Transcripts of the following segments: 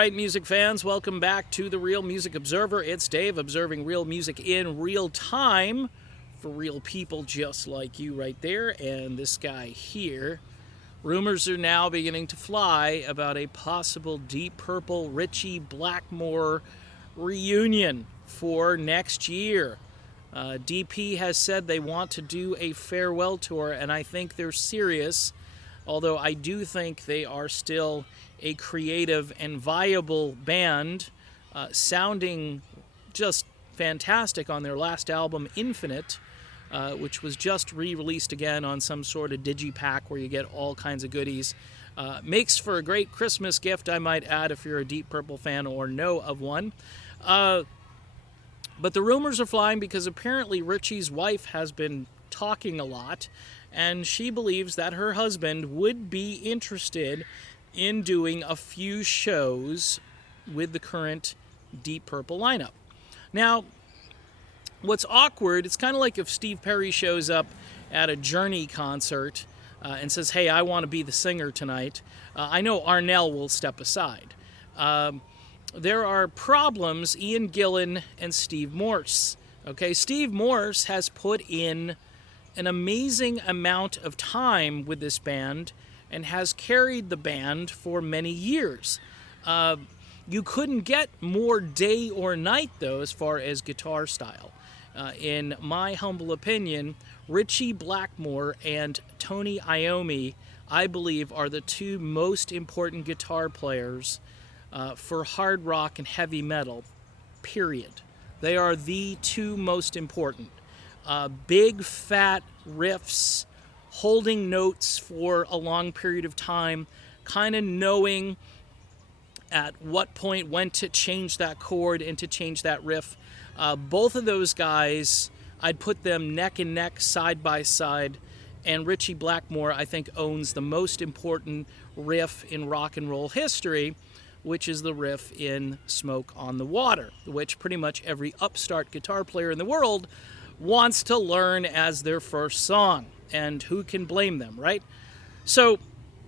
right, music fans, welcome back to the Real Music Observer. It's Dave observing real music in real time for real people just like you right there and this guy here. Rumors are now beginning to fly about a possible Deep Purple Ritchie Blackmore reunion for next year. DP has said they want to do a farewell tour, and I think they're serious, although I do think they are still a creative and viable band, sounding just fantastic on their last album, Infinite, which was just re-released again on some sort of digipack where you get all kinds of goodies. Makes for a great Christmas gift, I might add, if you're a Deep Purple fan or know of one. But the rumors are flying because apparently Ritchie's wife has been talking a lot, and she believes that her husband would be interested in doing a few shows with the current Deep Purple lineup. Now, what's awkward, it's kind of like if Steve Perry shows up at a Journey concert and says, hey, I want to be the singer tonight. I know Arnell will step aside. There are problems, Ian Gillan and Steve Morse. Okay, Steve Morse has put in an amazing amount of time with this band and has carried the band for many years. You couldn't get more day or night, though, as far as guitar style. In my humble opinion, Ritchie Blackmore and Tony Iommi, I believe, are the two most important guitar players for hard rock and heavy metal, period. They are the two most important. Big, fat riffs, holding notes for a long period of time, kind of knowing at what point when to change that chord and to change that riff. Both of those guys, I'd put them neck and neck, side by side, and Ritchie Blackmore, I think, owns the most important riff in rock and roll history, which is the riff in Smoke on the Water, which pretty much every upstart guitar player in the world wants to learn as their first song. And who can blame them, right? So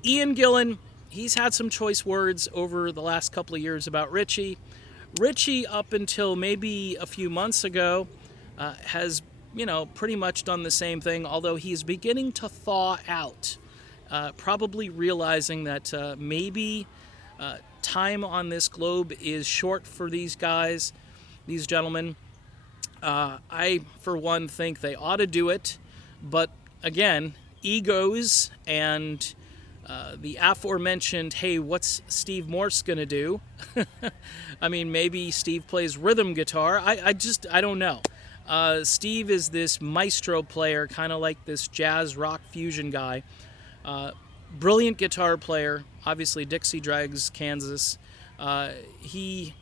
Ian Gillan, he's had some choice words over the last couple of years about Ritchie. Ritchie, up until maybe a few months ago, has, pretty much done the same thing, although he's beginning to thaw out, probably realizing that maybe time on this globe is short for these guys, these gentlemen. I, for one, think they ought to do it, but again, egos and the aforementioned, hey, what's Steve Morse going to do? I mean, maybe Steve plays rhythm guitar. I don't know. Steve is this maestro player, kind of like this jazz rock fusion guy. Brilliant guitar player, obviously Dixie Dregs, Kansas. He,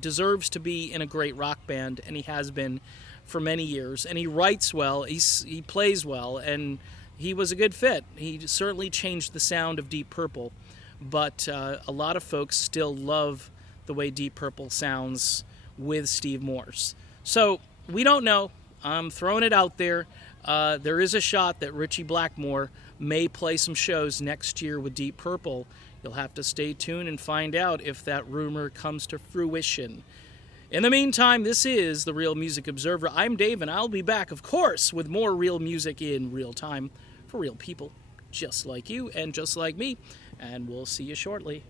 deserves to be in a great rock band, and he has been for many years. And he writes well, he plays well, and he was a good fit. He certainly changed the sound of Deep Purple, but a lot of folks still love the way Deep Purple sounds with Steve Morse. So we don't know. I'm throwing it out there. There is a shot that Ritchie Blackmore may play some shows next year with Deep Purple. You'll have to stay tuned and find out if that rumor comes to fruition. In the meantime, this is the Real Music Observer. I'm Dave, and I'll be back, of course, with more real music in real time for real people just like you and just like me. And we'll see you shortly.